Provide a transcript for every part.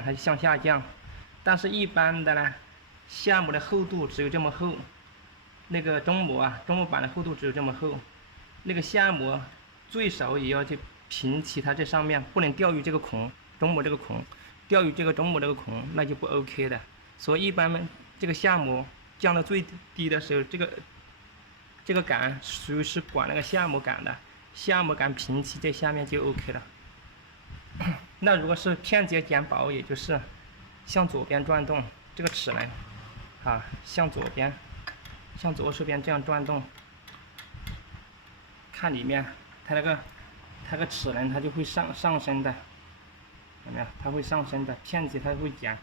杆它就向下降。但是一般的呢，下膜的厚度只有这么厚，那个中膜啊，中膜板的厚度只有这么厚，那个下膜最少也要去平齐它这上面，不能掉于这个孔，中膜这个孔，掉于这个中膜这个孔，那就不 OK 的。所以一般呢，这个下膜降到最低的时候，这个杆属于是管那个下膜杆的，下膜杆平齐在下面就 OK 了。那如果是片子减薄，也就是向左边转动这个齿轮，啊，向左边，向左手边这样转动，看里面，它那个齿轮它就会上升的，有没有？它会上升的，片子它会减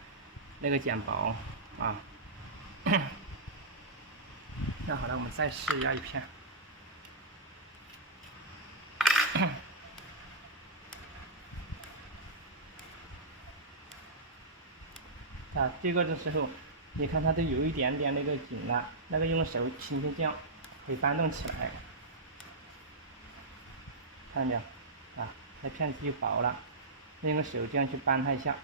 薄啊。那好了，我们再试压一片。啊，这个的时候，你看它都有一点点那个紧了，那个用手轻轻这样可以搬动起来，看到没有？啊，那片子就薄了，用个手这样去扳它一下，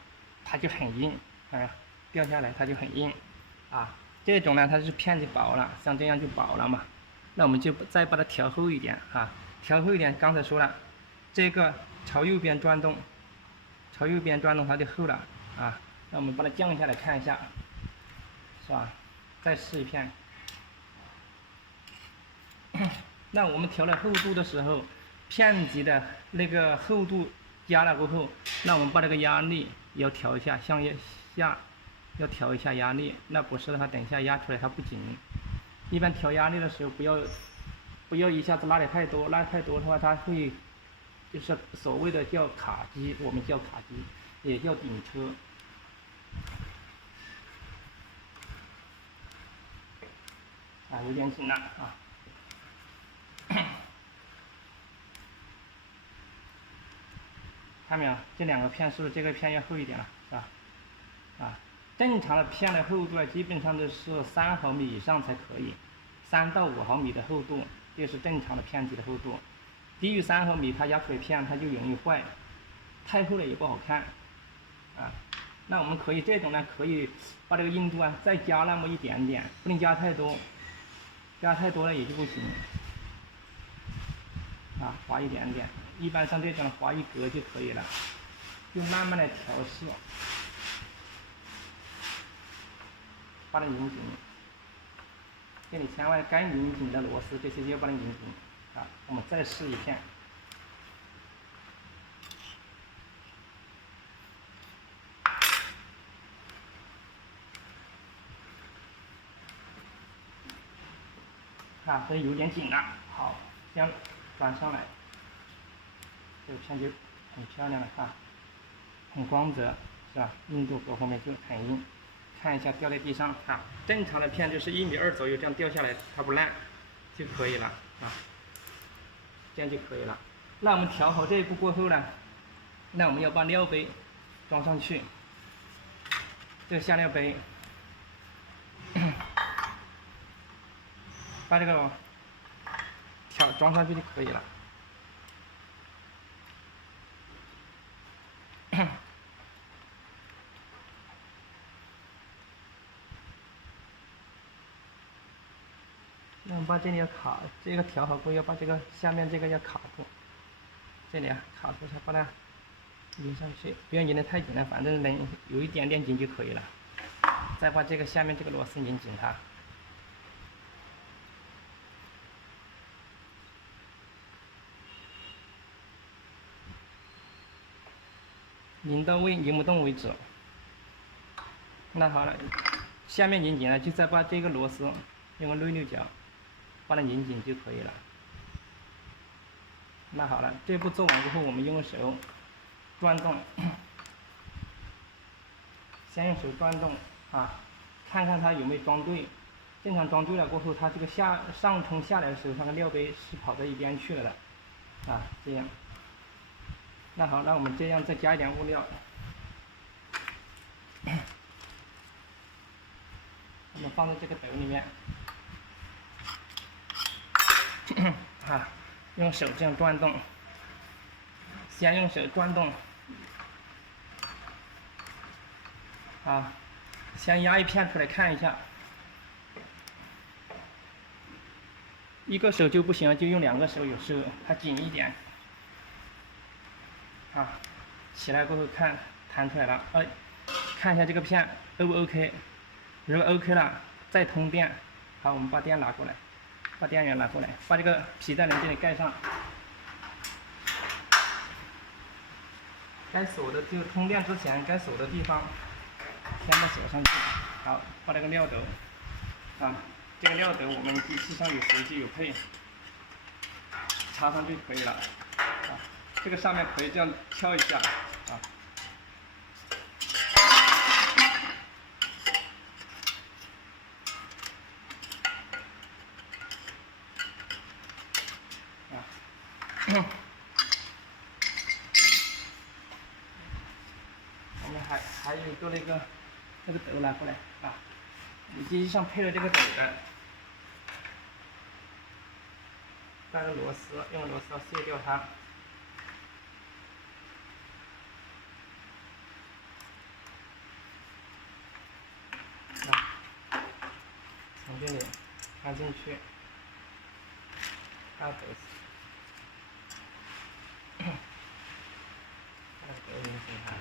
它就很硬，看到没有？掉下来它就很硬，啊，这种呢它是片子薄了，像这样就薄了嘛。那我们就再把它调厚一点啊，调厚一点，刚才说了，这个朝右边转动，朝右边转动它就厚了啊。那我们把它降下来看一下，是吧？再试一片。那我们调了厚度的时候，片子的那个厚度加了过后，那我们把这个压力也要调一下，向下要调一下压力。那不是的话，等一下压出来它不紧。一般调压力的时候，不要一下子拉得太多，拉太多的话，它会就是所谓的叫卡机，我们叫卡机，也叫顶车。啊，有点紧了啊！看没有？这两个片是不是这个片要厚一点了，是吧？啊，正常的片的厚度呢，基本上都是3毫米以上才可以，3到5毫米的厚度就是正常的片子的厚度。低于3毫米，它压出来片它就容易坏，太厚了也不好看，啊。那我们可以这种呢，可以把这个硬度啊再加那么一点点，不能加太多，加太多了也就不行。啊，划一点点，一般像这种划一格就可以了，就慢慢的调试，把它拧紧。这里千万该拧紧的螺丝，这些就要把它拧紧。啊，我们再试一片。啊，这有点紧了，好，这样转上来，这个片就很漂亮了啊，很光泽，是吧？硬度各方面就很硬。看一下掉在地上啊，正常的片就是1.2米左右，这样掉下来它不烂就可以了啊，这样就可以了。那我们调好这一步过后呢，那我们要把料杯装上去，这个下料杯。把这个装上去就可以了。那我们把这里要卡，这个调好过后要把这个下面这个要卡住，这里啊卡住才把它拧上去，不要拧得太紧了，反正能有一点点紧就可以了。再把这个下面这个螺丝拧紧它。拧到位，拧不动为止。那好了，下面拧紧了，就再把这个螺丝用个6/6角把它拧紧就可以了。那好了，这步做完之后，我们用手转动，先用手转动啊，看看它有没有装对。正常装对了过后，它这个上冲下来的时候，它的料杯是跑到一边去了的，啊，这样。那好，那我们这样再加一点物料，我们放在这个斗里面，啊，用手这样转动，先用手转动，啊，先压一片出来看一下，一个手就不行，就用2个手，有时候它紧一点。啊，起来过后看弹出来了，看一下这个片 O 不 OK， 如果 OK 了，再通电。好，我们把电拿过来，把电源拿过来，把这个皮带连接盖上。该锁的就通电之前该锁的地方先把锁上去。好，把这个料斗，这个料斗我们机器上有实际有配，插上就可以了。这个上面可以这样敲一下，我们还有一个那个斗拿过来啊，你机器上配了这个斗的，带个螺丝，用螺丝卸掉它。从这里插进去，把斗子，把斗子给它。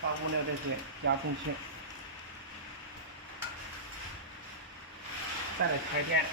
把物料这些加进去，再来开电。